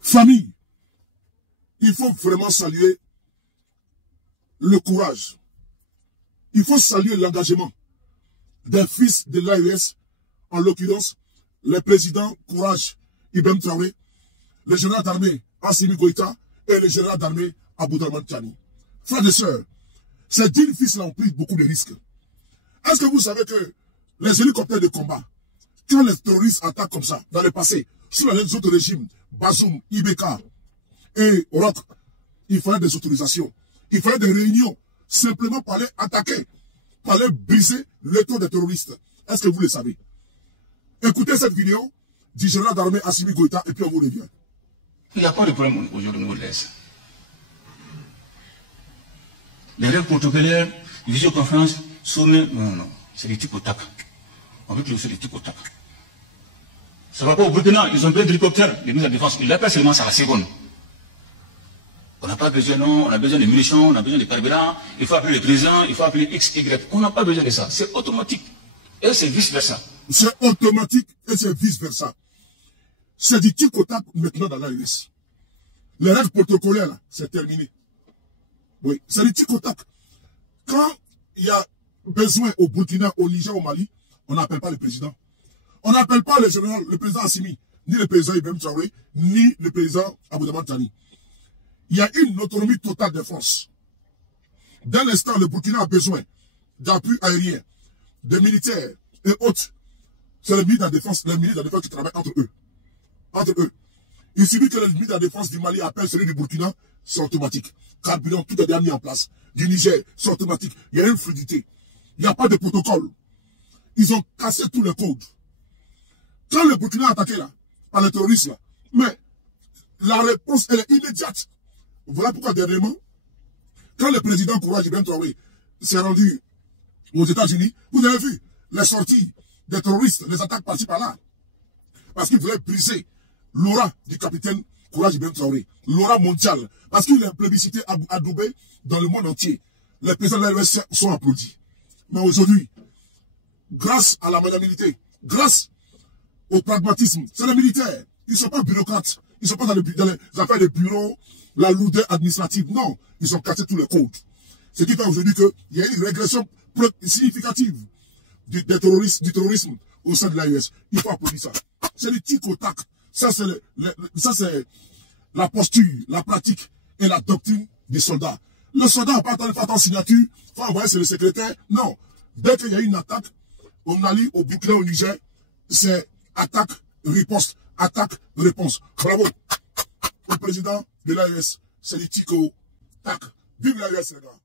Famille, il faut vraiment saluer le courage. Il faut saluer l'engagement des fils de l'AES, en l'occurrence, le président Courage Ibrahim Traoré, le général d'armée Assimi Goïta et le général d'armée Abdourahmane Tiani. Frères et sœurs, ces 10 fils-là ont pris beaucoup de risques. Est-ce que vous savez que les hélicoptères de combat, quand les terroristes attaquent comme ça, dans le passé, sur les autres régimes, Bazoum, Ibeka et Rock, il fallait des autorisations, il fallait des réunions, simplement pour aller attaquer, pour aller briser le tour des terroristes. Est-ce que vous le savez? Écoutez cette vidéo du général d'armée Assimi Goïta et puis on vous revient. Il n'y a pas de problème aujourd'hui au niveau de l'Est. Les règles protocolaires, visioconférence, sommet, non, c'est des tic au tac. On veut que c'est des tic au tac. Ça va pas au Burkina, ils ont plein d'hélicoptères, des mises en défense. Ils l'appellent seulement ça à la seconde. On n'a pas besoin, non, on a besoin de munitions, on a besoin de carburant, il faut appeler le président, il faut appeler X, Y. On n'a pas besoin de ça. C'est automatique. Et c'est vice-versa. C'est automatique et c'est vice-versa. C'est du tic au tac maintenant dans l'AES. Les règles protocolaires, là, c'est terminé. Oui, c'est du tic au tac. Quand il y a besoin au Burkina, au Niger, au Mali, on n'appelle pas le président. On n'appelle pas le général, le président Assimi, ni le président Ibrahim Traoré, ni le président Abdourahmane Tiani. Il y a une autonomie totale de France. Dans l'instant, le Burkina a besoin d'appui aérien, de militaires et autres. C'est le ministre de la Défense qui travaille entre eux. Entre eux. Il suffit que le ministre de la Défense du Mali appelle celui du Burkina, c'est automatique. Carburant, tout est déjà mis en place. Du Niger, c'est automatique. Il y a une fluidité. Il n'y a pas de protocole. Ils ont cassé tous les codes. Quand le Burkina a attaqué là, par les terroristes là, mais la réponse, elle est immédiate. Voilà pourquoi dernièrement, quand le président Courage Ibrahim Traoré s'est rendu aux États-Unis, vous avez vu les sorties des terroristes, les attaques par-ci par-là. Parce qu'il voulait briser l'aura du capitaine Courage Ibrahim Traoré, l'aura mondiale. Parce qu'il est plébiscité à Dubaï dans le monde entier. Les présidents de l'AES sont applaudis. Mais aujourd'hui, grâce à la maniabilité, grâce au pragmatisme, c'est les militaires. Ils ne sont pas bureaucrates. Ils ne sont pas dans les affaires de bureau, la lourdeur administrative. Non, ils ont cassé tous les codes. Ce qui fait aujourd'hui qu'il y a une régression significative du terrorisme au sein de l'AES. Il faut applaudir ça. C'est le tic au tac. Ça, c'est la posture, la pratique et la doctrine des soldats. Le soldat n'a pas attendu faire en signature, il faut envoyer sur le secrétaire. Non. Dès qu'il y a une attaque, au Mali, au Burkina, au Niger, c'est attaque, riposte, attaque, réponse. Bravo au président de l'AES. C'est le tic au tac. Vive l'AES, les gars.